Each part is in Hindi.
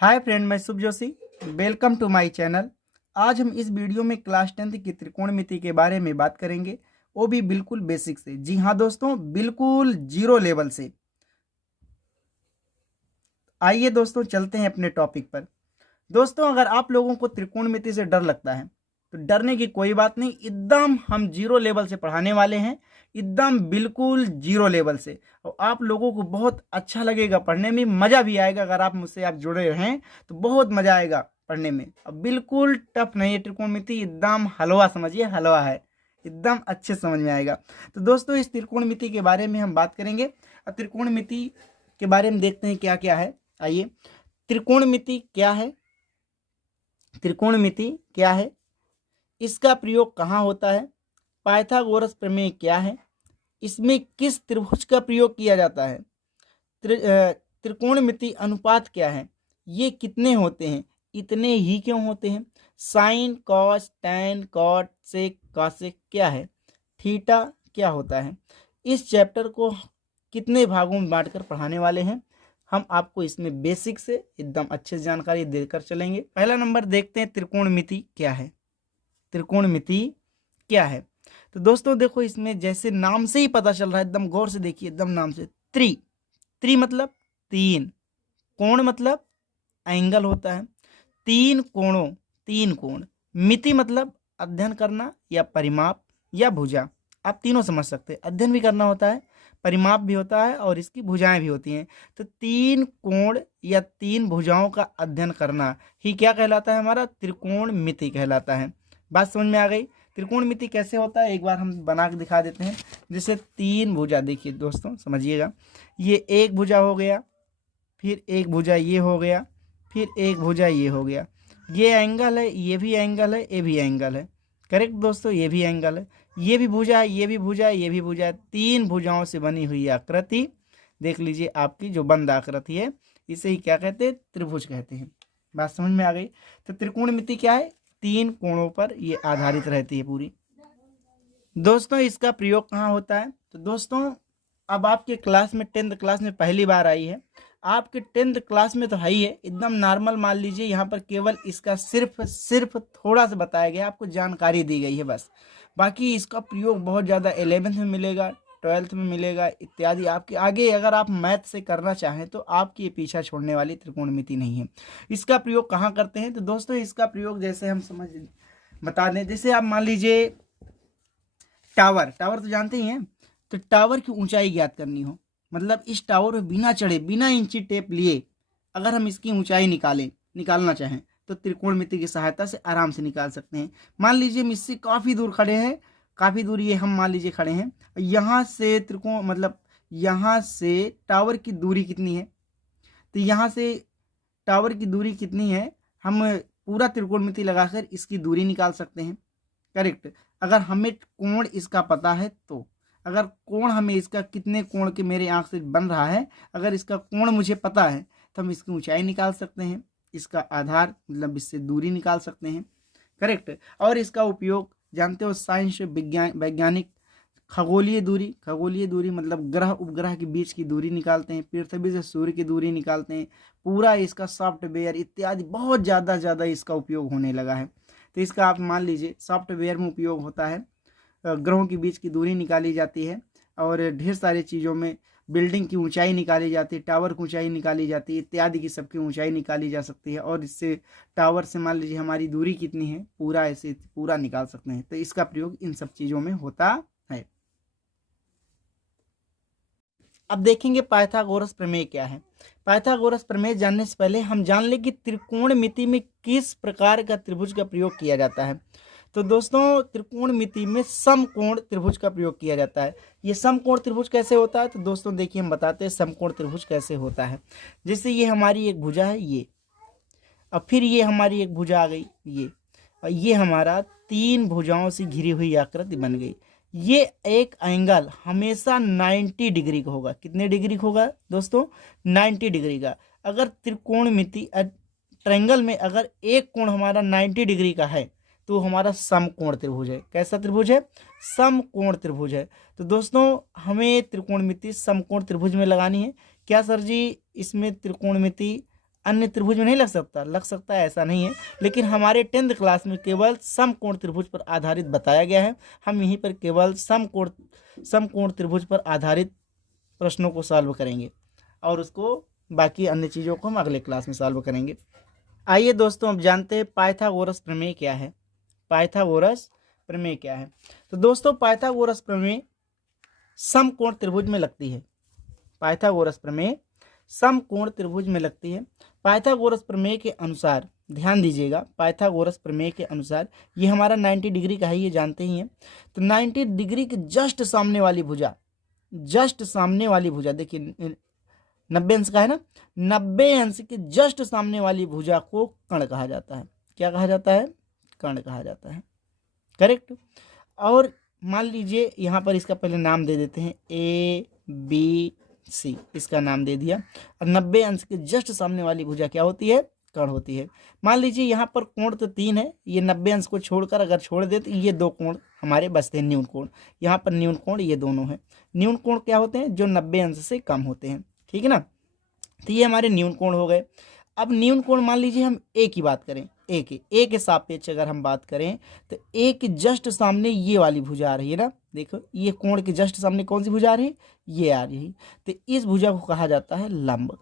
हाय फ्रेंड, मैं Shubh Joshi. Welcome to my channel. आज हम इस वीडियो में क्लास 10th की त्रिकोणमिति के बारे में बात करेंगे, वो भी बिल्कुल बेसिक से। जी हाँ दोस्तों, बिल्कुल जीरो लेवल से। आइए दोस्तों, चलते हैं अपने टॉपिक पर। दोस्तों, अगर आप लोगों को त्रिकोणमिति से डर लगता है तो डरने की कोई बात नहीं। एकदम हम जीरो लेवल से पढ़ाने वाले हैं, एकदम बिल्कुल जीरो लेवल से। और आप लोगों को बहुत अच्छा लगेगा, पढ़ने में मज़ा भी आएगा। अगर आप मुझसे जुड़े हैं तो बहुत मज़ा आएगा पढ़ने में। अब बिल्कुल टफ नहीं है त्रिकोणमिति, एकदम हलवा समझिए, हलवा है, एकदम अच्छे समझ में आएगा। तो दोस्तों, इस त्रिकोणमिति के बारे में हम बात करेंगे। और त्रिकोणमिति के बारे में देखते हैं क्या क्या है। आइए, त्रिकोणमिति क्या है, त्रिकोणमिति क्या है, इसका प्रयोग कहाँ होता है, पाइथागोरस प्रमेय क्या है, इसमें किस त्रिभुज का प्रयोग किया जाता है, त्रिकोणमिति अनुपात क्या है, ये कितने होते हैं, इतने ही क्यों होते हैं, sine cos tan cot sec cosec क्या है, थीटा क्या होता है। इस चैप्टर को कितने भागों में बांटकर पढ़ाने वाले हैं हम आपको, इसमें बेसिक से एकदम अच्छे से जानकारी देकर चलेंगे। पहला नंबर देखते हैं, त्रिकोणमिति क्या है। त्रिकोणमिति क्या है तो दोस्तों देखो, इसमें जैसे नाम से ही पता चल रहा है, एकदम गौर से देखिए, एकदम नाम से। त्रि मतलब तीन, कोण मतलब एंगल होता है, तीन कोण। मिति मतलब अध्ययन करना या परिमाप या भुजा, आप तीनों समझ सकते हैं। अध्ययन भी करना होता है, परिमाप भी होता है और इसकी भुजाएं भी होती हैं। तो तीन कोण या तीन भुजाओं का अध्ययन करना ही क्या कहलाता है, हमारा त्रिकोणमिति कहलाता है। बात समझ में आ गई। त्रिकोणमिति कैसे होता है एक बार हम बना के दिखा देते हैं। जैसे तीन भुजा, देखिए दोस्तों समझिएगा, ये एक भुजा हो गया, फिर एक भुजा ये हो गया, फिर एक भुजा ये हो गया। ये एंगल है, ये भी एंगल है, ये भी एंगल है। करेक्ट दोस्तों, ये भी एंगल है, ये भी भुजा है, ये भी भुजा है, ये भी भुजा है। तीन भुजाओं से बनी हुई आकृति देख लीजिए, आपकी जो बंद आकृति है, इसे ही क्या कहते हैं, त्रिभुज कहते हैं। बात समझ में आ गई। तो त्रिकोणमिति क्या है, तीन कोणों पर ये आधारित रहती है पूरी। दोस्तों, इसका प्रयोग कहाँ होता है तो दोस्तों, अब आपके क्लास में 10th क्लास में पहली बार आई है, आपके 10th क्लास में तो है ही है, एकदम नॉर्मल मान लीजिए। यहाँ पर केवल इसका सिर्फ थोड़ा सा बताया गया, आपको जानकारी दी गई है बस। बाकी इसका प्रयोग बहुत ज़्यादा 11th में मिलेगा, 12th में मिलेगा इत्यादि। आपके आगे अगर आप मैथ से करना चाहें तो आपकी ये पीछा छोड़ने वाली त्रिकोणमिति नहीं है। इसका प्रयोग कहाँ करते हैं तो दोस्तों, इसका प्रयोग जैसे हम बता दें। जैसे आप मान लीजिए टावर तो जानते ही हैं। तो टावर की ऊंचाई ज्ञात करनी हो, मतलब इस टावर में बिना चढ़े, बिना इंची टेप लिए अगर हम इसकी ऊंचाई निकालना चाहें तो त्रिकोणमिति की सहायता से आराम से निकाल सकते हैं। मान लीजिए हम इससे काफ़ी दूर खड़े हैं, काफ़ी दूर ये हम मान लीजिए खड़े हैं, यहाँ से त्रिकोण मतलब यहाँ से टावर की दूरी कितनी है, तो यहाँ से टावर की दूरी कितनी है, हम पूरा त्रिकोणमिति लगाकर इसकी दूरी निकाल सकते हैं। करेक्ट। अगर हमें कोण इसका पता है तो, अगर कोण हमें इसका कितने कोण के मेरे आंख से बन रहा है, अगर इसका कोण मुझे पता है तो हम इसकी ऊंचाई निकाल सकते हैं, इसका आधार मतलब इससे दूरी निकाल सकते हैं। करेक्ट। और इसका उपयोग जानते हो, साइंस वैज्ञानिक खगोलीय दूरी मतलब ग्रह उपग्रह के बीच की दूरी निकालते हैं, पृथ्वी से सूर्य की दूरी निकालते हैं। पूरा इसका सॉफ्टवेयर इत्यादि बहुत ज़्यादा इसका उपयोग होने लगा है। तो इसका आप मान लीजिए सॉफ्टवेयर में उपयोग होता है, ग्रहों के बीच की दूरी निकाली जाती है, और ढेर सारी चीज़ों में बिल्डिंग की ऊंचाई निकाली जाती है, टावर की ऊंचाई निकाली जाती है, इत्यादि की सबकी ऊंचाई निकाली जा सकती है। और इससे टावर से मान लीजिए हमारी दूरी कितनी है, पूरा ऐसे पूरा निकाल सकते हैं। तो इसका प्रयोग इन सब चीज़ों में होता है। अब देखेंगे पाइथागोरस प्रमेय क्या है। पाइथागोरस प्रमेय जानने से पहले हम जान लें कि त्रिकोणमिति में किस प्रकार का त्रिभुज का प्रयोग किया जाता है। तो दोस्तों, त्रिकोणमिति में समकोण त्रिभुज का प्रयोग किया जाता है। ये समकोण त्रिभुज कैसे होता है तो दोस्तों देखिए, हम बताते हैं समकोण त्रिभुज कैसे होता है। जैसे ये हमारी एक भुजा है, ये, और फिर ये हमारी एक भुजा आ गई, ये, और ये हमारा तीन भुजाओं से घिरी हुई आकृति बन गई। ये एक एंगल हमेशा 90 डिग्री का होगा। कितने डिग्री का होगा दोस्तों, 90 डिग्री का। अगर त्रिकोणमिति ट्रायंगल में अगर एक कोण हमारा 90 डिग्री का है तो हमारा समकोण त्रिभुज है। कैसा त्रिभुज है, समकोण त्रिभुज है। तो दोस्तों, हमें त्रिकोणमिति समकोण त्रिभुज में लगानी है। क्या सर जी, इसमें त्रिकोणमिति अन्य त्रिभुज में नहीं लग सकता है ऐसा नहीं है, लेकिन हमारे 10th क्लास में केवल समकोण त्रिभुज पर आधारित बताया गया है। हम यहीं पर केवल समकोण त्रिभुज पर आधारित प्रश्नों को सॉल्व करेंगे और उसको बाकी अन्य चीज़ों को हम अगले क्लास में सॉल्व करेंगे। आइए दोस्तों, अब जानते हैं पाइथागोरस प्रमेय क्या है। पाइथागोरस प्रमेय क्या है? तो दोस्तों, पाइथागोरस प्रमेय समकोण त्रिभुज में लगती है। पाइथागोरस प्रमेय समकोण त्रिभुज में लगती है। पाइथागोरस प्रमेय के अनुसार, ध्यान दीजिएगा, पाइथागोरस प्रमेय के अनुसार ये हमारा 90 डिग्री का है, ये जानते ही हैं। तो 90 डिग्री के जस्ट सामने वाली भुजा, देखिए 90 अंश का है ना, 90 अंश के जस्ट सामने वाली भुजा को कर्ण कहा जाता है। क्या कहा जाता है? कर्ण कहा जाता है। करेक्ट। और मान लीजिए यहाँ पर इसका पहले नाम दे देते हैं, ABC, इसका नाम दे दिया। और 90 अंश के जस्ट सामने वाली भुजा क्या होती है? कर्ण होती है। मान लीजिए यहाँ पर कोण तो 3 है, ये 90 अंश को छोड़कर अगर छोड़ दे तो ये 2 कोण हमारे बचते हैं, न्यून कोण। यहाँ पर न्यून कोण ये दोनों हैं। न्यून कोण क्या होते हैं? जो 90 अंश से कम होते हैं, ठीक है ना। तो ये हमारे न्यून कोण हो गए। अब न्यून कोण मान लीजिए हम ए की बात करें, ए के सापेक्ष अगर हम बात करें तो ए के जस्ट सामने ये वाली भुजा आ रही है ना, देखो ये कोण के जस्ट सामने कौन सी भुजा आ रही है? ये आ रही है। तो इस भुजा को कहा जाता है लंब।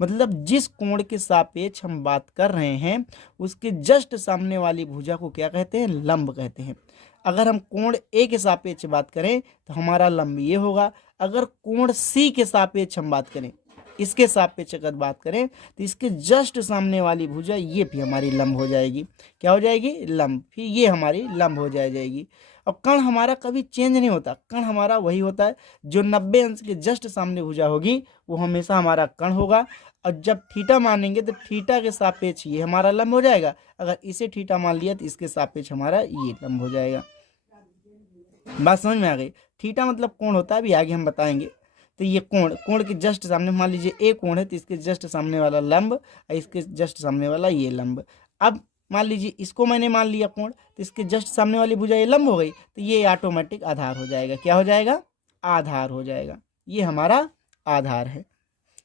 मतलब जिस कोण के सापेक्ष हम बात कर रहे हैं उसके जस्ट सामने वाली भुजा को क्या कहते हैं? लंब कहते हैं। अगर हम कोण ए के सापेक्ष बात करें तो हमारा लंब ये होगा। अगर कोण सी के सापेक्ष हम बात करें, इसके सापेक्ष अगर बात करें तो इसके जस्ट सामने वाली भुजा ये भी हमारी लंब हो जाएगी। क्या हो जाएगी? लंब। फिर ये हमारी लंब हो जाएगी। और कर्ण हमारा कभी चेंज नहीं होता, कर्ण हमारा वही होता है। जो 90 अंश के जस्ट सामने भुजा होगी वो हमेशा हमारा कर्ण होगा। और जब थीटा मानेंगे तो थीटा के सापेक्ष ये हमारा लंब हो जाएगा। अगर इसे थीटा मान लिया तो इसके सापेक्ष हमारा ये लंब हो जाएगा। बात समझ में आ गई? थीटा मतलब कोण होता है, अभी आगे हम बताएंगे। तो ये कोण के जस्ट सामने मान लीजिए ए कोण है तो इसके जस्ट सामने वाला लंब और इसके जस्ट सामने वाला ये लंब। अब मान लीजिए इसको मैंने मान लिया कोण, तो इसके जस्ट सामने वाली भुजा ये लंब हो गई, तो ये ऑटोमेटिक आधार हो जाएगा। क्या हो जाएगा? आधार हो जाएगा। ये हमारा आधार है।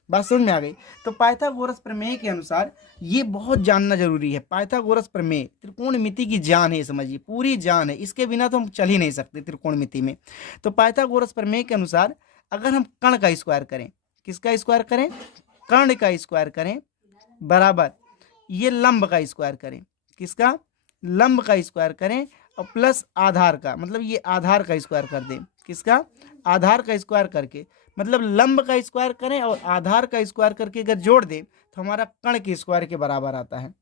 बात समझ में आ गई? तो पाइथागोरस प्रमेय के अनुसार ये बहुत जानना जरूरी है। पाइथागोरस प्रमेय त्रिकोणमिति की जान है, समझिए पूरी जान है, इसके बिना तो हम चल ही नहीं सकते त्रिकोणमिति में। तो पाइथागोरस प्रमेय के अनुसार अगर हम कर्ण का स्क्वायर करें, किसका स्क्वायर करें? कर्ण का स्क्वायर करें, बराबर ये लंब का स्क्वायर करें, किसका? लंब का स्क्वायर करें, और प्लस आधार का, मतलब ये आधार का स्क्वायर कर दें, किसका? आधार का स्क्वायर करके, मतलब लंब का स्क्वायर करें और आधार का स्क्वायर करके अगर जोड़ दें तो हमारा कर्ण के स्क्वायर के बराबर आता है।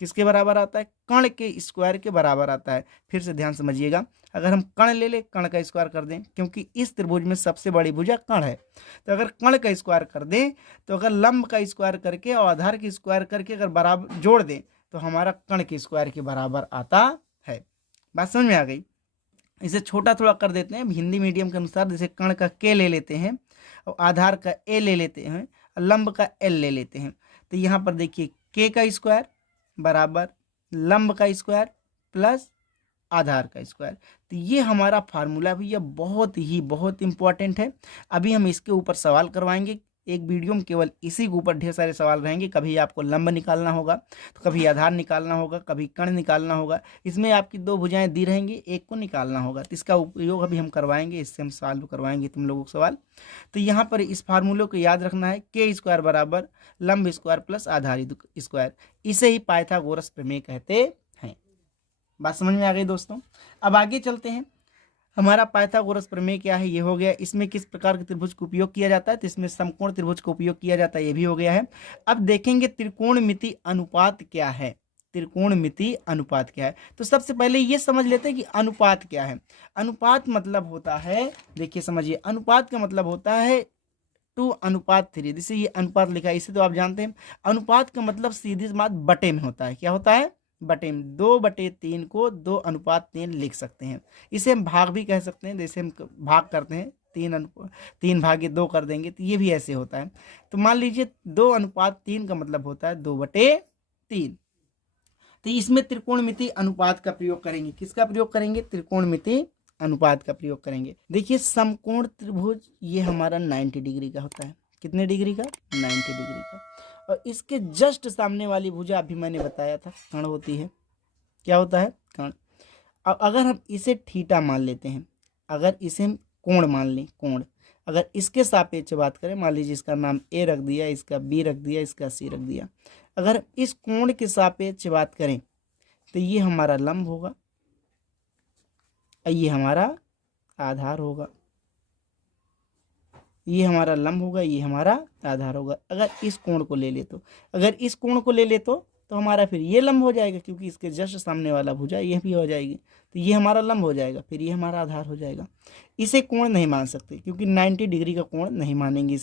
किसके बराबर आता है? कर्ण के स्क्वायर के बराबर आता है। फिर से ध्यान समझिएगा, अगर हम कर्ण ले लें, कर्ण का स्क्वायर कर दें, क्योंकि इस त्रिभुज में सबसे बड़ी भुजा कर्ण है, तो अगर कर्ण का स्क्वायर कर दें तो अगर लंब का स्क्वायर करके और आधार के स्क्वायर करके अगर बराबर जोड़ दें तो हमारा कर्ण के स्क्वायर के बराबर आता है। बात समझ में आ गई? इसे छोटा थोड़ा कर देते हैं हिंदी मीडियम के अनुसार। जैसे कर्ण का के ले लेते हैं और आधार का ए ले लेते हैं और लंब का एल ले लेते हैं। तो यहाँ पर देखिए के का स्क्वायर बराबर लंब का स्क्वायर प्लस आधार का स्क्वायर। तो ये हमारा फार्मूला भी, यह बहुत इंपॉर्टेंट है। अभी हम इसके ऊपर सवाल करवाएंगे एक वीडियो में, केवल इसी के ऊपर ढेर सारे सवाल रहेंगे। कभी आपको लंब निकालना होगा, तो कभी आधार निकालना होगा, कभी कर्ण निकालना होगा। इसमें आपकी 2 भुजाएं दी रहेंगी, एक को निकालना होगा। तो इसका उपयोग अभी हम करवाएंगे, इससे हम सॉल्व करवाएंगे तुम लोगों को सवाल। तो यहाँ पर इस फार्मूले को याद रखना है, के स्क्वायर बराबर लंब स्क्वायर प्लस आधार स्क्वायर। इसे ही पाइथागोरस प्रमेय कहते हैं। बात समझ में आ गई दोस्तों? अब आगे चलते हैं। हमारा पाइथागोरस प्रमेय क्या है, ये हो गया। इसमें किस प्रकार के त्रिभुज का उपयोग किया जाता है, तो इसमें समकोण त्रिभुज का उपयोग किया जाता है, ये भी हो गया है। अब देखेंगे त्रिकोणमिति अनुपात क्या है। त्रिकोणमिति अनुपात क्या है, तो सबसे पहले ये समझ लेते हैं कि अनुपात क्या है। अनुपात मतलब होता है, देखिए समझिए, अनुपात का मतलब होता है 2:3। जैसे ये अनुपात लिखा है, इसे तो आप जानते हैं। अनुपात का मतलब सीधी सी बात बटे में होता है। क्या होता है? बटे में। 2/3 को 2:3 लिख सकते हैं। इसे हम भाग भी कह सकते हैं, जैसे हम भाग करते हैं 3/2 कर देंगे, तो ये भी ऐसे होता है। तो मान लीजिए 2:3 का मतलब होता है 2/3। तो इसमें त्रिकोणमिति अनुपात का प्रयोग करेंगे। किसका प्रयोग करेंगे? त्रिकोणमिति अनुपात का प्रयोग करेंगे। देखिए समकोण त्रिभुज ये हमारा 90 डिग्री का होता है। कितने डिग्री का? 90 डिग्री का। और इसके जस्ट सामने वाली भुजा अभी मैंने बताया था कर्ण होती है। क्या होता है? कर्ण। अब अगर हम इसे थीटा मान लेते हैं, अगर इसे हम कोण मान लें, कोण, अगर इसके सापेक्ष बात करें, मान लीजिए इसका नाम ए रख दिया, इसका बी रख दिया, इसका सी रख दिया, अगर इस कोण के सापेक्ष बात करें तो ये हमारा लंब होगा और ये हमारा आधार होगा, ये हमारा लंब होगा, ये हमारा आधार होगा। अगर इस कोण को ले ले तो, अगर इस कोण को ले ले तो हमारा फिर ये लंब हो जाएगा, क्योंकि इसके जस्ट सामने वाला भुजा ये भी हो जाएगी, तो ये हमारा लंब हो जाएगा, फिर ये हमारा आधार हो जाएगा। इसे कोण नहीं मान सकते, क्योंकि 90 डिग्री का कोण नहीं मानेंगे,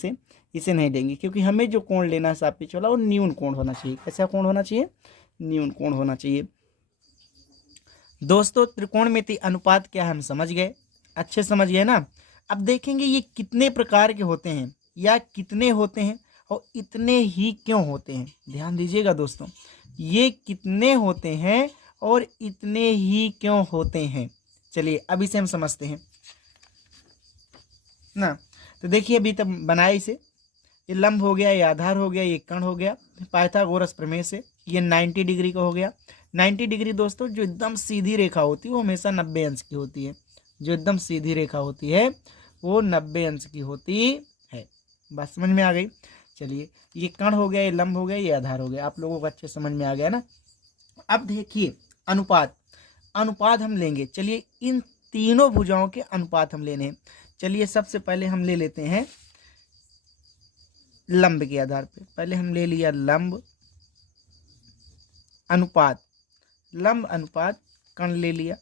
इसे नहीं देंगे, क्योंकि हमें जो कोण लेना है सापेक्ष वाला वो न्यून कोण होना चाहिए। कैसा कोण होना चाहिए? न्यून कोण होना चाहिए। दोस्तों त्रिकोणमिति अनुपात क्या है हम समझ गए, अच्छे समझ गए ना। अब देखेंगे ये कितने प्रकार के होते हैं या कितने होते हैं और इतने ही क्यों होते हैं। ध्यान दीजिएगा दोस्तों, ये कितने होते हैं और इतने ही क्यों होते हैं। चलिए अब इसे हम समझते हैं ना। तो देखिए अभी तब बनाए इसे, ये लंब हो गया, ये आधार हो गया, ये कर्ण हो गया। पाइथागोरस प्रमेय से ये 90 डिग्री का हो गया। 90 डिग्री दोस्तों जो एकदम सीधी रेखा होती है वो हमेशा 90 अंश की होती है। जो एकदम सीधी रेखा होती है वो 90 अंश की होती है। बात समझ में आ गई। चलिए ये कर्ण हो गया, ये लंब हो गया, ये आधार हो गया। आप लोगों को अच्छे समझ में आ गया ना। अब देखिए अनुपात, अनुपात हम लेंगे। चलिए इन तीनों भुजाओं के अनुपात हम लेने हैं। चलिए सबसे पहले हम ले लेते हैं लंब के आधार पे। पहले हम ले लिया लंब अनुपात, लंब अनुपात कर्ण ले लिया,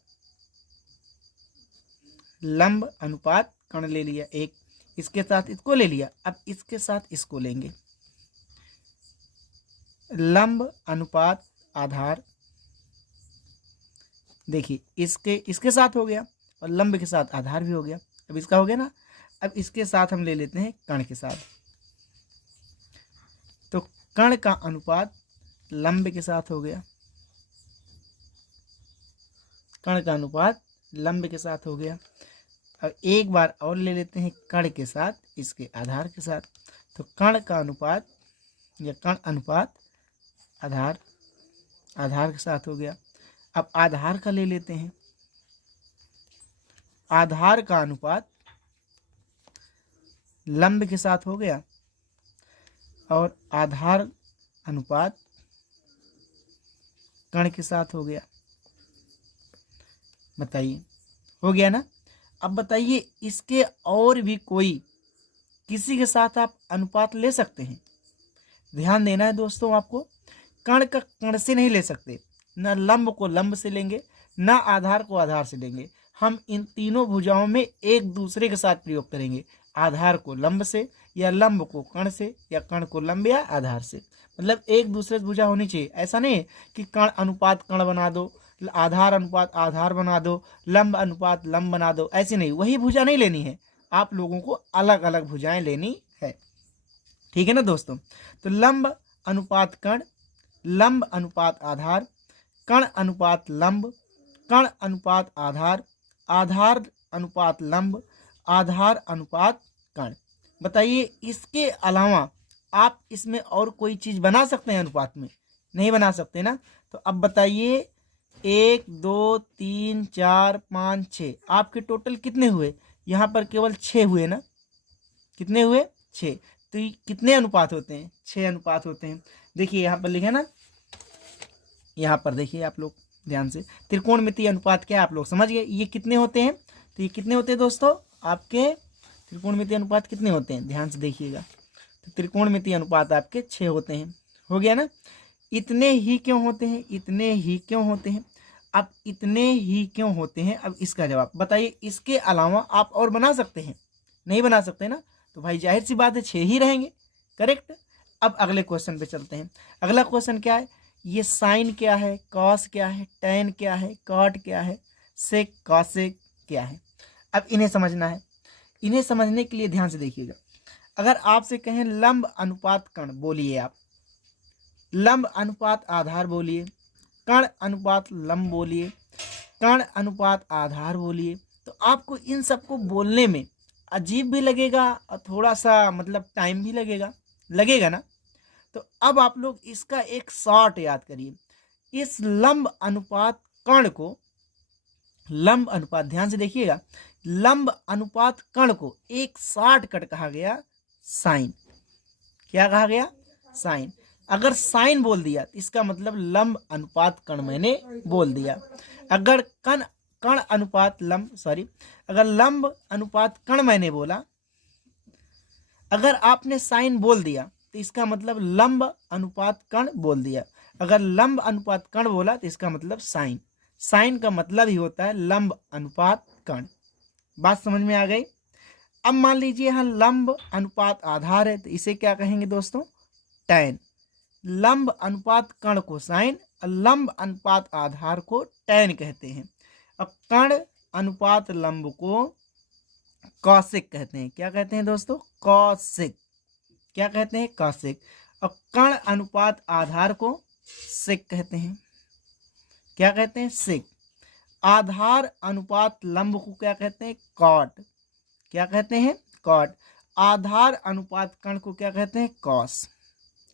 लंब अनुपात कर्ण ले लिया एक, इसके साथ इसको ले लिया। अब इसके साथ इसको लेंगे, लंब अनुपात आधार। देखिए इसके साथ हो गया और लंब के साथ आधार भी हो गया। अब इसका हो गया ना। अब इसके साथ हम ले लेते हैं कर्ण के साथ। तो कर्ण का अनुपात लंब के साथ हो गया, कर्ण का अनुपात लंब के साथ हो गया। अब एक बार और ले लेते हैं कर्ण के साथ इसके आधार के साथ। तो कर्ण का अनुपात या कर्ण अनुपात आधार, आधार के साथ हो गया। अब आधार का ले लेते हैं, आधार का अनुपात लंब के साथ हो गया और आधार अनुपात कर्ण के साथ हो गया। बताइए हो गया ना। अब बताइए इसके और भी कोई किसी के साथ आप अनुपात ले सकते हैं। ध्यान देना है दोस्तों आपको, कर्ण का कर्ण से नहीं ले सकते, ना लंब को लंब से लेंगे, ना आधार को आधार से लेंगे। हम इन तीनों भुजाओं में एक दूसरे के साथ प्रयोग करेंगे, आधार को लंब से या लंब को कर्ण से या कर्ण को लंब या आधार से। मतलब एक दूसरे से भुजा होनी चाहिए। ऐसा नहीं कि कर्ण अनुपात कर्ण बना दो, आधार अनुपात आधार बना दो, लंब अनुपात लंब बना दो, ऐसे नहीं, वही भुजा नहीं लेनी है। आप लोगों को अलग अलग भुजाएं लेनी है, ठीक है ना दोस्तों। तो लंब अनुपात कर्ण, लंब अनुपात आधार, कर्ण अनुपात लंब, कर्ण अनुपात आधार, आधार अनुपात लंब, आधार अनुपात कर्ण। बताइए इसके अलावा आप इसमें और कोई चीज़ बना सकते हैं अनुपात में? नहीं बना सकते ना। तो अब बताइए 1 2 3 4 5 6 आपके टोटल कितने हुए? यहाँ पर केवल 6 हुए ना। कितने हुए? 6। तो ये कितने अनुपात होते हैं? 6 अनुपात होते हैं। देखिए यहाँ पर लिखे ना, यहाँ पर देखिए आप लोग ध्यान से, त्रिकोणमितीय अनुपात क्या है आप लोग समझ गए। ये कितने होते हैं? तो ये कितने होते हैं दोस्तों आपके त्रिकोणमितीय अनुपात कितने होते हैं? ध्यान से देखिएगा। तो त्रिकोणमितीय अनुपात आपके 6 होते हैं। हो गया ना। इतने ही क्यों होते हैं? इतने ही क्यों होते हैं? अब इतने ही क्यों होते हैं, अब इसका जवाब बताइए। इसके अलावा आप और बना सकते हैं? नहीं बना सकते ना। तो भाई जाहिर सी बात है 6 ही रहेंगे। करेक्ट। अब अगले क्वेश्चन पे चलते हैं। अगला क्वेश्चन क्या है? ये साइन क्या है, कॉस क्या है, टेन क्या है, कॉट क्या है, सेक कॉसेक क्या है। अब इन्हें समझना है। इन्हें समझने के लिए ध्यान से देखिएगा। अगर आपसे कहें लंब अनुपात कर्ण, बोलिए आप। लंब अनुपात आधार बोलिए, कर्ण अनुपात लंब बोलिए, कर्ण अनुपात आधार बोलिए। तो आपको इन सबको बोलने में अजीब भी लगेगा और थोड़ा सा मतलब टाइम भी लगेगा ना। तो अब आप लोग इसका एक शॉर्ट याद करिए। इस लंब अनुपात कण को, लंब अनुपात, ध्यान से देखिएगा, लंब अनुपात कण को एक शॉर्टकट कहा गया साइन। क्या कहा गया? साइन। अगर साइन बोल दिया तो इसका मतलब लंब अनुपात कण मैंने बोल दिया। अगर कण अनुपात लंब, सॉरी, अगर लंब अनुपात कण मैंने बोला, अगर आपने साइन बोल दिया तो इसका मतलब लंब अनुपात कण बोल दिया। अगर लंब अनुपात कण बोला तो इसका मतलब साइन। साइन का मतलब ही होता है लंब अनुपात कण। बात समझ में आ गई? अब मान लीजिए यहाँ लंब अनुपात आधार है तो इसे क्या कहेंगे दोस्तों? टैन। लंब अनुपात कण को साइन और लंब अनुपात आधार को टैन कहते हैं। अब कण अनुपात लंब को कौशिक कहते हैं। क्या कहते हैं दोस्तों? कौशिक। क्या कहते हैं? कौशिक। और कण अनुपात आधार को सेक कहते हैं। क्या कहते हैं? सेक। आधार अनुपात लंब को क्या कहते हैं? कॉट। क्या कहते हैं? कॉट। आधार अनुपात कण को क्या कहते हैं? कॉस।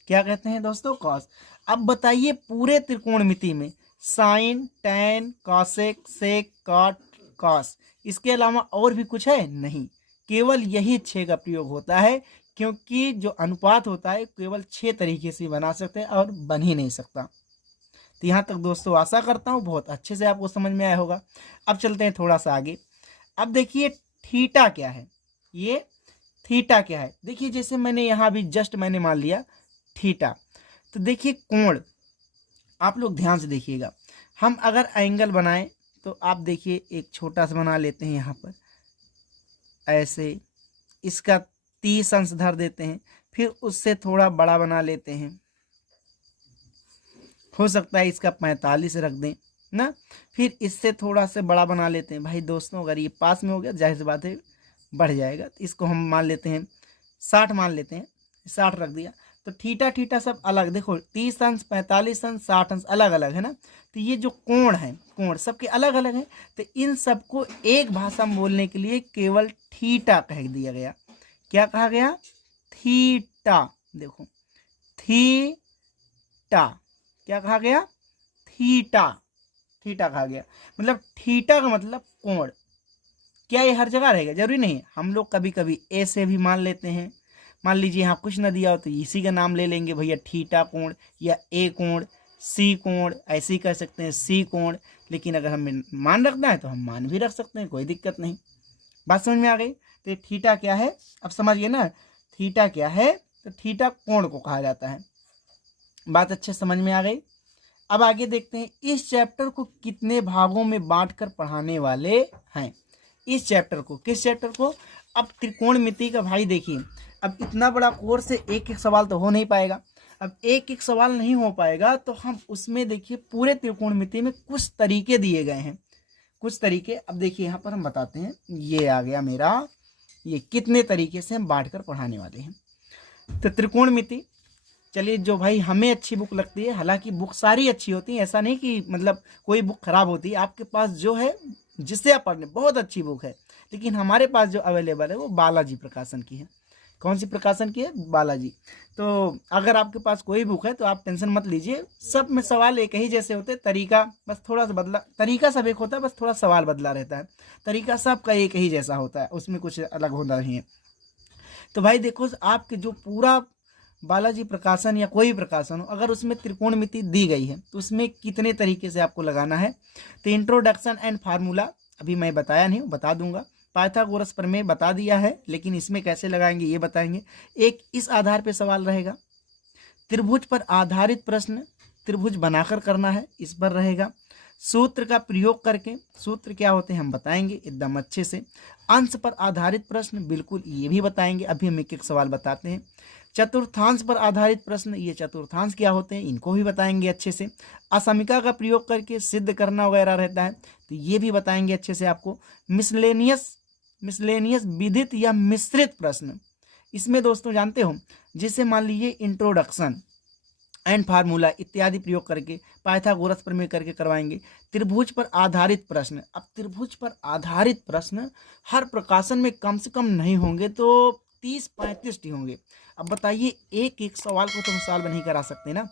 क्या कहते हैं दोस्तों? कॉस। अब बताइए पूरे त्रिकोणमिति में साइन, टैन, कॉसेक, सेक, कॉट, कॉस, इसके अलावा और भी कुछ है? नहीं, केवल यही 6 का प्रयोग होता है, क्योंकि जो अनुपात होता है केवल 6 तरीके से बना सकते हैं और बन ही नहीं सकता। तो यहाँ तक दोस्तों आशा करता हूँ बहुत अच्छे से आपको समझ में आया होगा। अब चलते हैं थोड़ा सा आगे। अब देखिए थीटा क्या है, ये थीटा क्या है। देखिए जैसे मैंने यहाँ भी जस्ट मैंने मान लिया थीटा, तो देखिए कोण, आप लोग ध्यान से देखिएगा। हम अगर एंगल बनाएं तो आप देखिए एक छोटा सा बना लेते हैं यहाँ पर ऐसे, इसका 30 अंश धर देते हैं, फिर उससे थोड़ा बड़ा बना लेते हैं, हो सकता है इसका 45 रख दें ना, फिर इससे थोड़ा सा बड़ा बना लेते हैं। भाई दोस्तों अगर ये पास में हो गया जाहिर सी बात है बढ़ जाएगा, तो इसको हम मान लेते हैं 60 मान लेते हैं, 60 रख दिया। तो थीटा थीटा सब अलग, देखो 30 अंश, 45 अंश, 60 अंश अलग अलग है ना। तो ये जो कोण है, कोण सबके अलग अलग हैं, तो इन सबको एक भाषा में बोलने के लिए केवल थीटा कह दिया गया। क्या कहा गया? थीटा। देखो थीटा, क्या कहा गया? थीटा। थीटा कहा गया, मतलब थीटा का मतलब कोण। क्या ये हर जगह रहेगा? जरूरी नहीं है। हम लोग कभी कभी ए से भी मान लेते हैं। मान लीजिए यहाँ कुछ न दिया हो तो इसी का नाम ले लेंगे भैया थीटा कोण या ए कोण, सी कोण, ऐसे ही कर सकते हैं सी कोण। लेकिन अगर हमें मान रखना है तो हम मान भी रख सकते हैं, कोई दिक्कत नहीं। बात समझ में आ गई? तो थीटा क्या है अब समझिए ना, थीटा क्या है? तो थीटा कोण को कहा जाता है। बात अच्छे समझ में आ गई? अब आगे देखते हैं इस चैप्टर को कितने भागों में बांटकर पढ़ाने वाले हैं। इस चैप्टर को, किस चैप्टर को? अब त्रिकोणमिति का भाई देखिए, अब इतना बड़ा कोर्स है, एक एक सवाल तो हो नहीं पाएगा। अब एक एक सवाल नहीं हो पाएगा तो हम उसमें देखिए पूरे त्रिकोणमिति में कुछ तरीके दिए गए हैं, कुछ तरीके। अब देखिए यहाँ पर हम बताते हैं, ये आ गया मेरा, ये कितने तरीके से हम बांट कर पढ़ाने वाले हैं। तो त्रिकोणमिति, चलिए जो भाई हमें अच्छी बुक लगती है, हालांकि बुक सारी अच्छी होती है, ऐसा नहीं कि मतलब कोई बुक खराब होती है। आपके पास जो है जिससे आप पढ़ने, बहुत अच्छी बुक है, लेकिन हमारे पास जो अवेलेबल है वो बालाजी प्रकाशन की है। कौन सी प्रकाशन की है? बालाजी। तो अगर आपके पास कोई बुक है तो आप टेंशन मत लीजिए, सब में सवाल एक ही जैसे होते हैं, तरीका बस थोड़ा सा बदला, तरीका सब एक होता है, बस थोड़ा सवाल बदला रहता है। तरीका सबका एक ही जैसा होता है, उसमें कुछ अलग होता नहीं है। तो भाई देखो आपके जो पूरा बालाजी प्रकाशन या कोई प्रकाशन हो, अगर उसमें त्रिकोणमिति दी गई है तो उसमें कितने तरीके से आपको लगाना है। तो इंट्रोडक्शन एंड फार्मूला अभी मैं बताया नहीं हूँ, बता दूंगा। पाइथागोरस प्रमेय बता दिया है, लेकिन इसमें कैसे लगाएंगे ये बताएंगे। एक इस आधार पे सवाल रहेगा, त्रिभुज पर आधारित प्रश्न त्रिभुज बनाकर करना है, इस पर रहेगा। सूत्र का प्रयोग करके, सूत्र क्या होते हैं हम बताएंगे एकदम अच्छे से। अंश पर आधारित प्रश्न, बिल्कुल ये भी बताएंगे। अभी हम एक एक सवाल बताते हैं। चतुर्थांश पर आधारित प्रश्न, ये चतुर्थांश क्या होते हैं इनको भी बताएंगे अच्छे से। असमिका का प्रयोग करके सिद्ध करना वगैरह रहता है, तो ये भी बताएंगे अच्छे से आपको। मिसलेनियस विधित या मिश्रित प्रश्न, इसमें दोस्तों जानते हो जैसे मान लीजिए इंट्रोडक्शन एंड फार्मूला इत्यादि प्रयोग करके पाइथागोरस प्रमेय करके करवाएंगे। त्रिभुज पर आधारित प्रश्न, अब त्रिभुज पर आधारित प्रश्न हर प्रकाशन में कम से कम नहीं होंगे तो 30-35 टी होंगे। अब बताइए एक एक सवाल को तो हम सॉल्व नहीं करा सकते ना।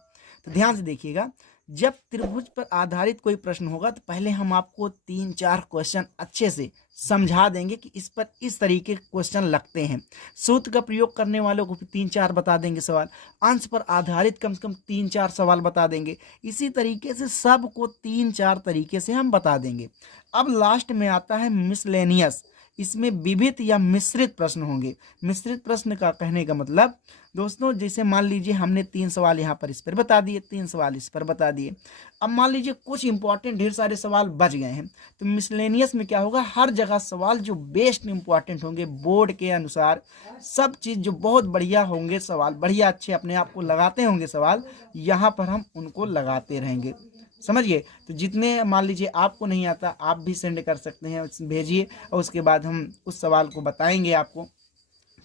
तो ध्यान से देखिएगा, जब त्रिभुज पर आधारित कोई प्रश्न होगा तो पहले हम आपको 3-4 क्वेश्चन अच्छे से समझा देंगे कि इस पर इस तरीके के क्वेश्चन लगते हैं। सूत्र का प्रयोग करने वालों को 3-4 बता देंगे सवाल, अंश पर आधारित कम से कम 3-4 सवाल बता देंगे। इसी तरीके से सबको 3-4 तरीके से हम बता देंगे। अब लास्ट में आता है मिसलेनियस। इसमें विविध या मिश्रित प्रश्न होंगे। मिश्रित प्रश्न का कहने का मतलब दोस्तों, जैसे मान लीजिए हमने 3 सवाल यहाँ पर इस पर बता दिए, 3 सवाल इस पर बता दिए। अब मान लीजिए कुछ इंपॉर्टेंट ढेर सारे सवाल बच गए हैं, तो मिसलेनियस में क्या होगा, हर जगह सवाल जो बेस्ट इंपॉर्टेंट होंगे बोर्ड के अनुसार, सब चीज़ जो बहुत बढ़िया होंगे सवाल, बढ़िया अच्छे अपने आप को लगाते होंगे सवाल, यहाँ पर हम उनको लगाते रहेंगे। समझिए। तो जितने मान लीजिए आपको नहीं आता आप भी सेंड कर सकते हैं, भेजिए और उसके बाद हम उस सवाल को बताएंगे आपको।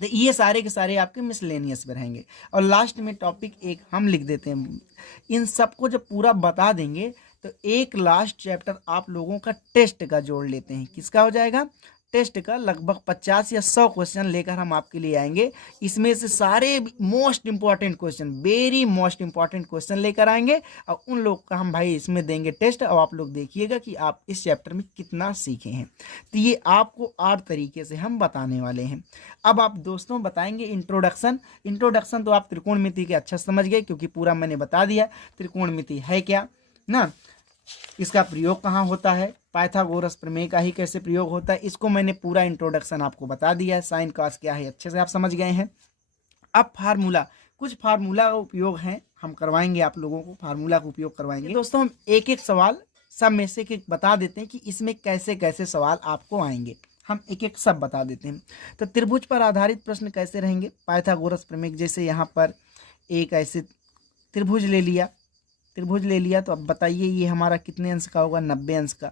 तो ये सारे के सारे आपके मिसलेनियस में रहेंगे। और लास्ट में टॉपिक एक हम लिख देते हैं। इन सबको जब पूरा बता देंगे तो एक लास्ट चैप्टर आप लोगों का टेस्ट का जोड़ लेते हैं। किसका हो जाएगा, टेस्ट का। लगभग 50 या 100 क्वेश्चन लेकर हम आपके लिए आएंगे। इसमें से सारे most important question, very most important question लेकर आएंगे और उन लोग का हम भाई इसमें देंगे टेस्ट। और आप लोग देखिएगा कि आप इस चैप्टर में कितना सीखे हैं। तो ये आपको 8 तरीके से हम बताने वाले हैं। अब आप दोस्तों बताएंगे इंट्रोडक्शन। इंट्रोडक्शन तो आप त्रिकोणमिति के अच्छा समझ गए, क्योंकि पूरा मैंने बता दिया त्रिकोणमिति है क्या ना, इसका प्रयोग कहाँ होता है, पाइथागोरस प्रमेय का ही कैसे प्रयोग होता है, इसको मैंने पूरा इंट्रोडक्शन आपको बता दिया है। साइन कॉस क्या है अच्छे से आप समझ गए हैं। अब फार्मूला, कुछ फार्मूला का उपयोग है, हम करवाएंगे आप लोगों को, फार्मूला का उपयोग करवाएंगे। दोस्तों हम एक एक सवाल सब में से एक बता देते हैं कि इसमें कैसे कैसे सवाल आपको आएंगे। हम एक एक सब बता देते हैं। तो त्रिभुज पर आधारित प्रश्न कैसे रहेंगे, पाइथागोरस प्रमेय। जैसे यहाँ पर एक ऐसे त्रिभुज ले लिया, तो अब बताइए ये हमारा कितने अंश का होगा, 90 अंश का।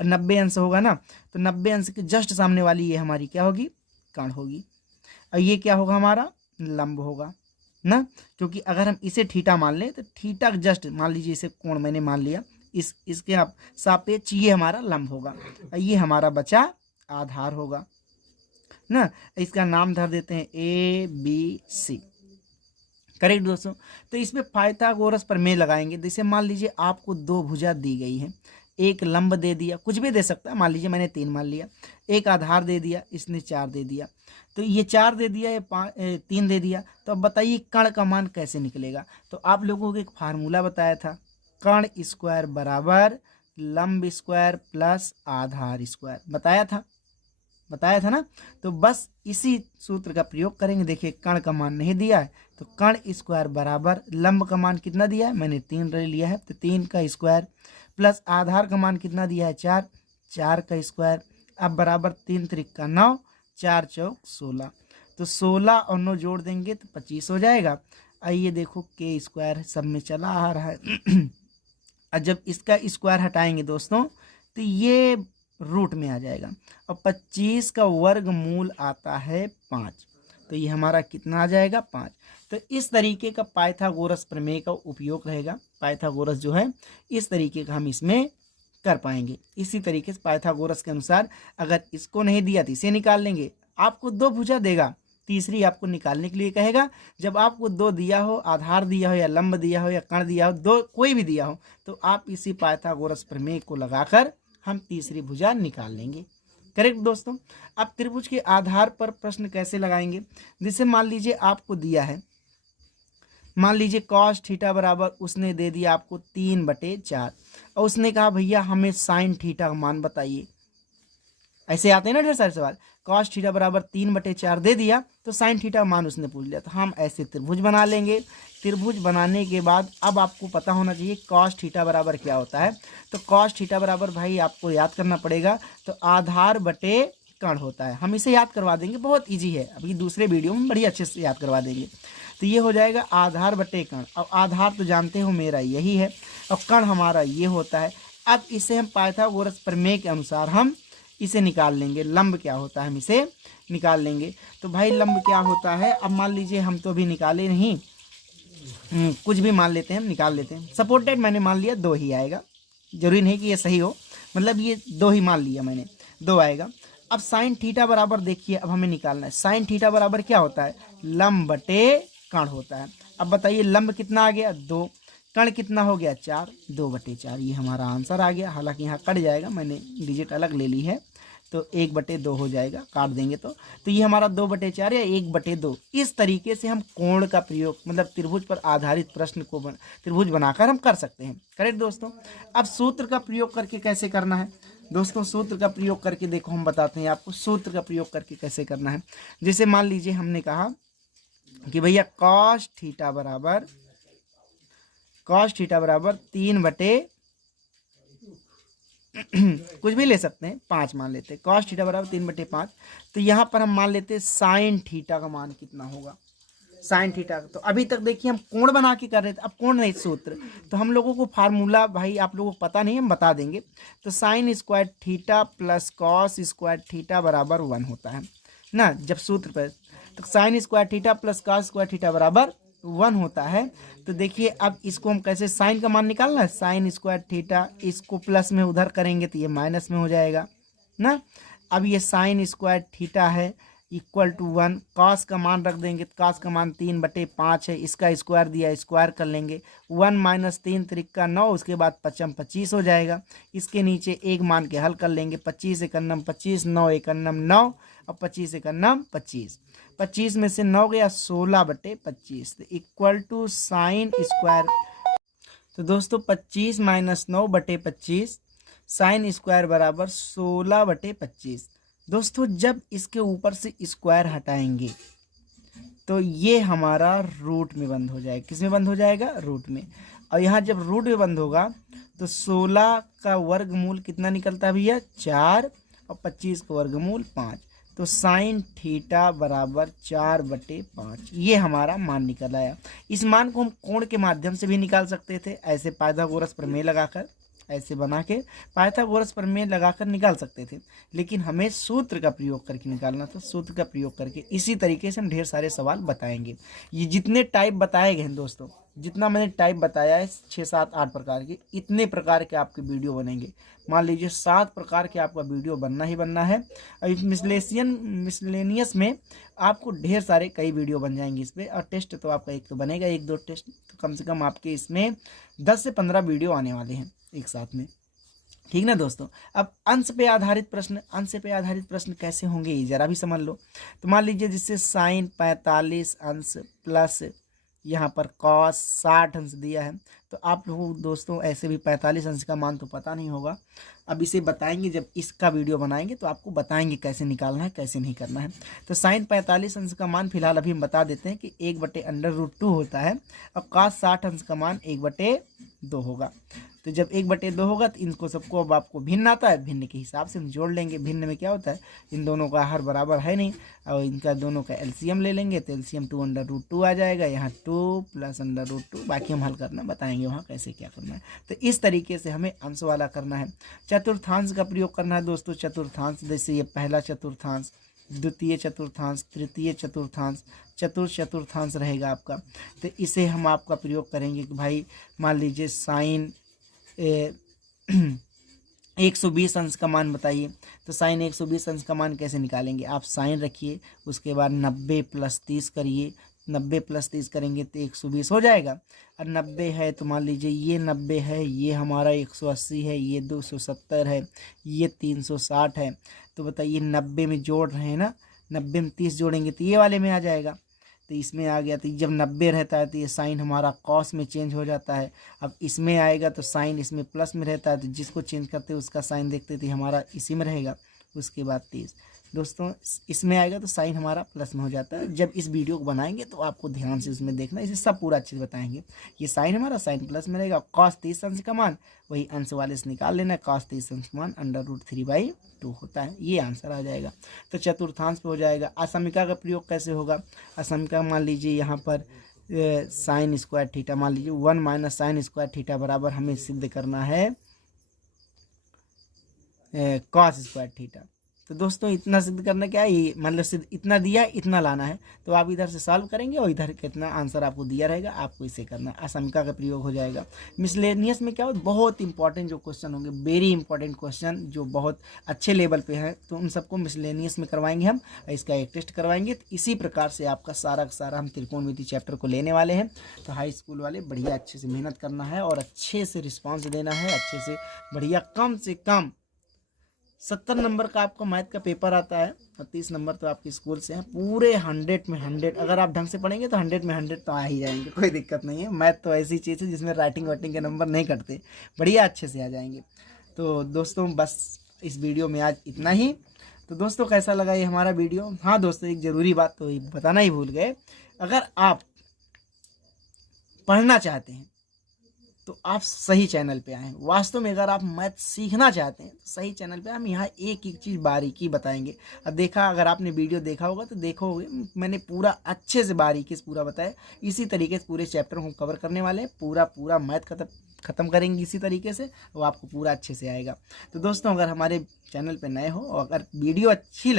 90 अंश होगा ना, तो 90 अंश के जस्ट सामने वाली ये हमारी क्या होगी, कर्ण होगी। और ये क्या होगा, हमारा लंब होगा ना, क्योंकि अगर हम इसे थीटा मान लें तो थीटा जस्ट मान लीजिए, इसे कोण मैंने मान लिया, इसके आप सापेक्ष ये हमारा लंब होगा। और ये हमारा बचा आधार होगा ना। इसका नाम धर देते हैं ABC। करेक्ट दोस्तों। तो इसमें पाइथागोरस प्रमेय लगाएंगे। जैसे मान लीजिए आपको 2 भुजा दी गई है, एक लंब दे दिया, कुछ भी दे सकता है, मान लीजिए मैंने 3 मान लिया, एक आधार दे दिया, इसने 4 दे दिया, तो ये 4 दे दिया, ये 3 दे दिया। तो अब बताइए कर्ण का मान कैसे निकलेगा। तो आप लोगों को एक फार्मूला बताया था, कर्ण स्क्वायर बराबर लंब स्क्वायर प्लस आधार स्क्वायर, बताया था ना। तो बस इसी सूत्र का प्रयोग करेंगे। देखिए कर्ण का मान नहीं दिया है, तो कर्ण स्क्वायर बराबर लंब का मान कितना दिया है, मैंने 3 ले लिया है, तो 3 का स्क्वायर प्लस आधार का मान कितना दिया है, 4 का स्क्वायर। अब बराबर 3 त्रिक 9, 4 चौक 16, तो 16 और 9 जोड़ देंगे तो 25 हो जाएगा। आइए देखो के स्क्वायर सब में चला आ रहा है। और जब इसका स्क्वायर हटाएंगे दोस्तों तो ये रूट में आ जाएगा, और 25 का वर्गमूल आता है 5, तो ये हमारा कितना आ जाएगा, 5। तो इस तरीके का पाइथागोरस प्रमेय का उपयोग रहेगा। पाइथागोरस जो है इस तरीके का हम इसमें कर पाएंगे। इसी तरीके से पाइथागोरस के अनुसार अगर इसको नहीं दिया तो इसे निकाल लेंगे। आपको 2 भुजा देगा, तीसरी आपको निकालने के लिए कहेगा। जब आपको 2 दिया हो, आधार दिया हो या लंब दिया हो या कर्ण दिया हो, 2 कोई भी दिया हो, तो आप इसी पाइथागोरस प्रमेय को लगाकर हम तीसरी भुजा निकाल लेंगे। करेक्ट दोस्तों। अब त्रिभुज के आधार पर प्रश्न कैसे लगाएंगे। जैसे मान लीजिए आपको दिया है, मान लीजिए कॉस थीटा बराबर, उसने दे दिया आपको 3/4, और उसने कहा भैया हमें साइन थीटा का मान बताइए। ऐसे आते हैं ना ढेर सारे सवाल। कॉस थीटा बराबर 3/4 दे दिया, तो साइन थीटा का मान उसने पूछ लिया, तो हम ऐसे त्रिभुज बना लेंगे। त्रिभुज बनाने के बाद अब आपको पता होना चाहिए कॉस थीटा बराबर क्या होता है। तो कॉस थीटा बराबर भाई आपको याद करना पड़ेगा, तो आधार बटे कर्ण होता है। हम इसे याद करवा देंगे, बहुत ईजी है, अभी दूसरे वीडियो में बड़ी अच्छे से याद करवा देंगे। तो ये हो जाएगा आधार बटे कर्ण। अब आधार तो जानते हो मेरा यही है, और कर्ण हमारा ये होता है। अब इसे हम पाइथागोरस प्रमेय के अनुसार हम इसे निकाल लेंगे, लंब क्या होता है हम इसे निकाल लेंगे। तो भाई लंब क्या होता है, अब मान लीजिए हम तो अभी निकाले नहीं, कुछ भी मान लेते हैं, हम निकाल लेते हैं। सपोर्टेड मैंने मान लिया 2 ही आएगा, जरूरी नहीं कि ये सही हो, मतलब ये 2 ही मान लिया मैंने, 2 आएगा। अब साइन थीटा बराबर देखिए, अब हमें निकालना है साइन थीटा बराबर क्या होता है, लंब बटे कर्ण होता है। अब बताइए लंब कितना आ गया 2, कर्ण कितना हो गया 4, 2/4, ये हमारा आंसर आ गया। हालांकि यहाँ कट जाएगा, मैंने डिजिट अलग ले ली है, तो 1/2 हो जाएगा, काट देंगे तो ये हमारा 2/4 या 1/2। इस तरीके से हम कोण का प्रयोग मतलब त्रिभुज पर आधारित प्रश्न को त्रिभुज बनाकर हम कर सकते हैं। करेक्ट दोस्तों। अब सूत्र का प्रयोग करके कैसे करना है दोस्तों, सूत्र का प्रयोग करके देखो हम बताते हैं आपको सूत्र का प्रयोग करके कैसे करना है। जैसे मान लीजिए हमने कहा कि भैया cos थीटा बराबर 3/, कुछ भी ले सकते हैं, 5 मान लेते हैं, cos थीटा बराबर 3/5। तो यहाँ पर हम मान लेते हैं साइन थीटा का मान कितना होगा, साइन थीटा। तो अभी तक देखिए हम कोण बना के कर रहे थे, अब कोण नहीं सूत्र, तो हम लोगों को फार्मूला भाई आप लोगों को पता नहीं, हम बता देंगे। तो sine square theta plus cos square theta बराबर 1 होता है ना, जब सूत्र पर। तो sine square theta plus cos square theta बराबर 1 होता है। तो देखिए अब इसको हम कैसे, साइन का मान निकालना है, साइन स्क्वायर थीटा, इसको प्लस में उधर करेंगे तो ये माइनस में हो जाएगा ना। अब ये साइन स्क्वायर थीटा है इक्वल टू 1, कॉस का मान रख देंगे, तो कॉस का मान 3/5 है, इसका स्क्वायर दिया, स्क्वायर कर लेंगे, 1 - 3 × 9, उसके बाद 5 × 25 हो जाएगा। इसके नीचे एक मान के हल कर लेंगे, 25 × 25, 9 × 9, और 25 × 25, 25 में से 9 गया 16/25, तो इक्वल टू साइन स्क्वायर। तो दोस्तों 25 - 9/25 साइन स्क्वायर बराबर 16/25। दोस्तों जब इसके ऊपर से स्क्वायर हटाएंगे तो ये हमारा रूट में बंद हो जाएगा, किस में बंद हो जाएगा, रूट में। और यहाँ जब रूट में बंद होगा तो 16 का वर्गमूल कितना निकलता है भैया 4, और 25 का वर्गमूल 5। तो साइन थीटा बराबर 4/5, ये हमारा मान निकल आया। इस मान को हम कोण के माध्यम से भी निकाल सकते थे, ऐसे पाइथागोरस प्रमेय लगाकर, ऐसे बना के पाइथागोरस प्रमेय लगाकर निकाल सकते थे, लेकिन हमें सूत्र का प्रयोग करके निकालना था। सूत्र का प्रयोग करके इसी तरीके से हम ढेर सारे सवाल बताएंगे। ये जितने टाइप बताए गए हैं दोस्तों, जितना मैंने टाइप बताया है 6, 7, 8 प्रकार के, इतने प्रकार के आपके वीडियो बनेंगे। मान लीजिए 7 प्रकार के आपका वीडियो बनना ही बनना है। और इस मिसलेनियस में आपको ढेर सारे कई वीडियो बन जाएंगे इस पर। और टेस्ट तो आपका एक तो बनेगा, 1-2 टेस्ट, तो कम से कम आपके इसमें 10 से 15 वीडियो आने वाले हैं एक साथ में, ठीक ना दोस्तों। अब अंश पे आधारित प्रश्न कैसे होंगे ये जरा भी समझ लो। तो मान लीजिए जिससे साइन 45 अंश प्लस यहाँ पर कॉस 60 अंश दिया है, तो आप लोगों दोस्तों ऐसे भी 45 अंश का मान तो पता नहीं होगा। अब इसे बताएंगे, जब इसका वीडियो बनाएंगे तो आपको बताएंगे कैसे निकालना है कैसे नहीं करना है। तो साइन 45 अंश का मान फिलहाल अभी हम बता देते हैं कि 1/√2 होता है, और कॉस 60 अंश का मान 1/2 होगा। तो जब 1/2 होगा तो इनको सबको अब आपको भिन्न आता है, भिन्न के हिसाब से हम जोड़ लेंगे। भिन्न में क्या होता है, इन दोनों का हर बराबर है नहीं, और इनका दोनों का एलसीएम ले लेंगे, तो एलसीएम 2/√2 आ जाएगा, यहाँ 2 + √2, बाकी हम हल करना बताएंगे वहाँ कैसे क्या करना है। तो इस तरीके से हमें अंश वाला करना है। चतुर्थांश का प्रयोग करना है दोस्तों। चतुर्थांश जैसे ये पहला चतुर्थांश, द्वितीय चतुर्थांश, तृतीय चतुर्थांश, चतुर्थांश रहेगा आपका। तो इसे हम आपका प्रयोग करेंगे कि भाई मान लीजिए साइन 120 अंश का मान बताइए। तो साइन 120 अंश का मान कैसे निकालेंगे, आप साइन रखिए, उसके बाद 90 + 30 करिए, 90 + 30 करेंगे तो 120 हो जाएगा। और 90 है तो मान लीजिए ये 90 है, ये हमारा 180 है, ये 270 है, ये 360 है। तो बताइए 90 में जोड़ रहे हैं ना, 90 में 30 जोड़ेंगे तो ये वाले में आ जाएगा, तो इसमें आ गया। तो जब 90 रहता है तो ये साइन हमारा कॉस में चेंज हो जाता है। अब इसमें आएगा तो साइन इसमें प्लस में रहता है, तो जिसको चेंज करते हैं उसका साइन देखते थे हमारा इसी में रहेगा। उसके बाद 30 दोस्तों इसमें आएगा तो साइन हमारा प्लस में हो जाता है। जब इस वीडियो को बनाएंगे तो आपको ध्यान से उसमें देखना, इसे सब पूरा अच्छे से बताएंगे। ये साइन हमारा साइन प्लस में रहेगा, कॉस 30 अंश का मान वही अंश वाले से निकाल लेना है, कॉस 30 अंश का मान √3/2 होता है, ये आंसर आ जाएगा। तो चतुर्थांश पे हो जाएगा। असमिका का प्रयोग कैसे होगा, असमिका मान लीजिए यहाँ पर साइन स्क्वायर थीटा, मान लीजिए 1 - साइन स्क्वायर थीटा बराबर हमें सिद्ध करना है कॉस स्क्वायर थीटा। तो दोस्तों इतना सिद्ध करना क्या है, ये मतलब सिद्ध इतना दिया इतना लाना है। तो आप इधर से सॉल्व करेंगे और इधर कितना आंसर आपको दिया रहेगा आपको इसे करना है, आशंका का प्रयोग हो जाएगा। मिसलेनियस में क्या हो, बहुत इंपॉर्टेंट जो क्वेश्चन होंगे, वेरी इंपॉर्टेंट क्वेश्चन जो बहुत अच्छे लेवल पे हैं, तो उन सबको मिसलेनियस में करवाएंगे हम, इसका एक टेस्ट करवाएंगे। तो इसी प्रकार से आपका सारा का सारा हम त्रिकोणमिति चैप्टर को लेने वाले हैं। तो हाई स्कूल वाले बढ़िया अच्छे से मेहनत करना है और अच्छे से रिस्पॉन्स देना है, अच्छे से बढ़िया। कम से कम 70 नंबर का आपको मैथ का पेपर आता है और 30 नंबर तो आपके स्कूल से हैं। पूरे 100 में 100 अगर आप ढंग से पढ़ेंगे तो 100 में 100 तो आ ही जाएंगे, कोई दिक्कत नहीं है। मैथ तो ऐसी चीज़ है जिसमें राइटिंग वाइटिंग के नंबर नहीं कटते, बढ़िया अच्छे से आ जाएंगे। तो दोस्तों बस इस वीडियो में आज इतना ही। तो दोस्तों कैसा लगा ये हमारा वीडियो? हाँ दोस्तों, एक ज़रूरी बात तो बताना ही भूल गए, अगर आप पढ़ना चाहते हैं तो आप सही चैनल पे आए हैं। वास्तव में अगर आप मैथ सीखना चाहते हैं तो सही चैनल पे, हम यहाँ एक एक चीज़ बारीकी बताएंगे। अब देखा, अगर आपने वीडियो देखा होगा तो देखोगे मैंने पूरा अच्छे से बारीकी से पूरा बताया। इसी तरीके से पूरे चैप्टर को कवर करने वाले हैं, पूरा मैथ ख़त्म करेंगे इसी तरीके से, वो आपको पूरा अच्छे से आएगा। तो दोस्तों अगर हमारे चैनल पर नए हो और अगर वीडियो अच्छी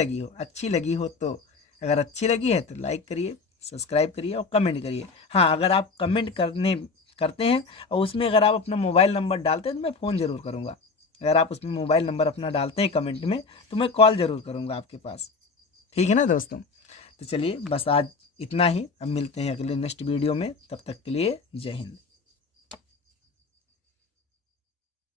लगी हो तो अगर अच्छी लगी है तो लाइक करिए, सब्सक्राइब करिए और कमेंट करिए। हाँ, अगर आप कमेंट करते हैं और उसमें अगर आप अपना मोबाइल नंबर डालते हैं तो मैं फ़ोन ज़रूर करूँगा। अगर आप उसमें मोबाइल नंबर अपना डालते हैं कमेंट में तो मैं कॉल ज़रूर करूँगा आपके पास, ठीक है ना दोस्तों? तो चलिए बस आज इतना ही, अब मिलते हैं अगले नेक्स्ट वीडियो में, तब तक के लिए जय हिंद।